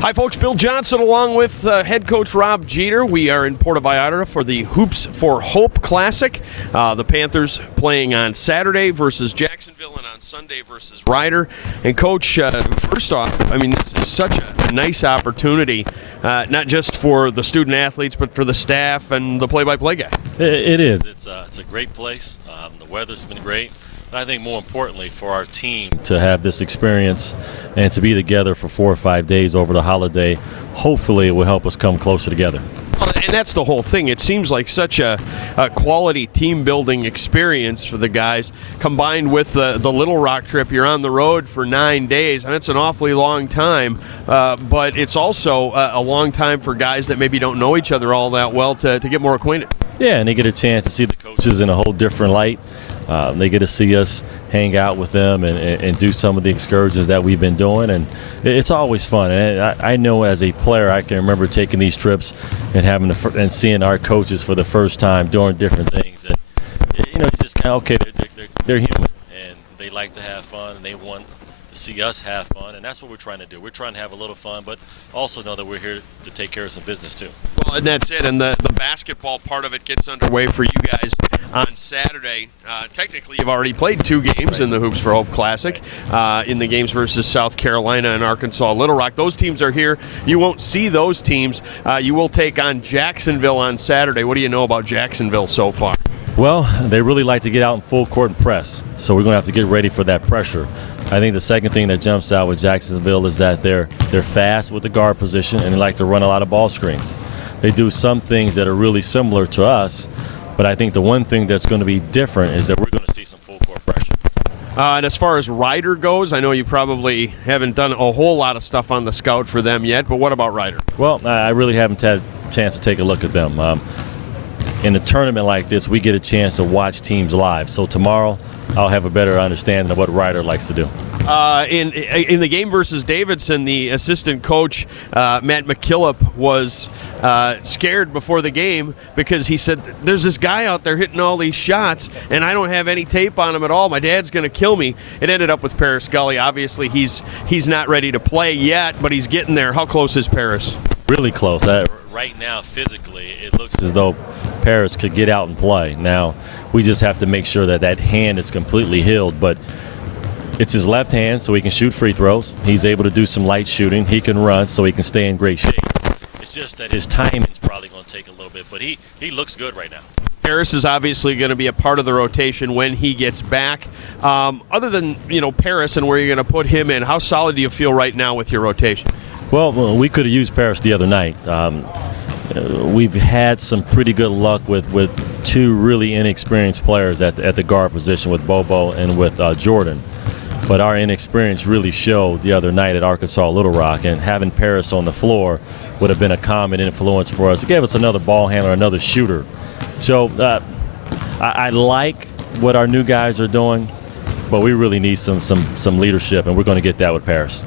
Hi, folks. Bill Johnson along with head coach Rob Jeter. We are in Puerto Vallerta for the Hoops for Hope Classic. The Panthers playing on Saturday versus Jacksonville and on Sunday versus Ryder. And, Coach, first off, I mean, this is such a nice opportunity, not just for the student-athletes, but for the staff and the play-by-play guy. It is. It's a great place. The weather's been great. I think more importantly for our team to have this experience and to be together for 4 or 5 days over the holiday, hopefully it will help us come closer together. And that's the whole thing. It seems like such a quality team-building experience for the guys, combined with the Little Rock trip. You're on the road for 9 days, and it's an awfully long time, but it's also a long time for guys that maybe don't know each other all that well to get more acquainted. Yeah, and they get a chance to see the coaches in a whole different light. They get to see us hang out with them and do some of the excursions that we've been doing, and it's always fun. And I know as a player, I can remember taking these trips and and seeing our coaches for the first time doing different things. And it's just kind of okay. They're human, and they like to have fun, and they want to see us have fun, and that's what we're trying to do. We're trying to have a little fun, but also know that we're here to take care of some business too. Well, and that's it. And the basketball part of it gets underway for you guys on Saturday. Technically, you've already played 2 games in the Hoops for Hope Classic, in the games versus South Carolina and Arkansas Little Rock. Those teams are here. You won't see those teams. You will take on Jacksonville on Saturday. What do you know about Jacksonville so far? Well, they really like to get out in full court and press, so we're going to have to get ready for that pressure. I think the second thing that jumps out with Jacksonville is that they're fast with the guard position, and they like to run a lot of ball screens. They do some things that are really similar to us, but I think the one thing that's going to be different is that we're going to see some full court pressure. And as far as Ryder goes, I know you probably haven't done a whole lot of stuff on the scout for them yet, but what about Ryder? Well, I really haven't had a chance to take a look at them. In a tournament like this, we get a chance to watch teams live. So tomorrow, I'll have a better understanding of what Ryder likes to do. In the game versus Davidson, the assistant coach, Matt McKillop, was scared before the game because he said, there's this guy out there hitting all these shots, and I don't have any tape on him at all. My dad's going to kill me. It ended up with Paris Scully. Obviously, he's not ready to play yet, but he's getting there. How close is Paris? Really close. Right now, physically, it looks as though Paris could get out and play. Now, we just have to make sure that hand is completely healed, but it's his left hand, so he can shoot free throws. He's able to do some light shooting. He can run, so he can stay in great shape. It's just that his timing's probably going to take a little bit, but he looks good right now. Paris is obviously going to be a part of the rotation when he gets back. Other than Paris and where you're going to put him in, how solid do you feel right now with your rotation? Well, we could have used Paris the other night. We've had some pretty good luck with 2 really inexperienced players at the guard position with Bobo and with Jordan. But our inexperience really showed the other night at Arkansas Little Rock, and having Paris on the floor would have been a common influence for us. It gave us another ball handler, another shooter. So I like what our new guys are doing, but we really need some leadership, and we're going to get that with Paris.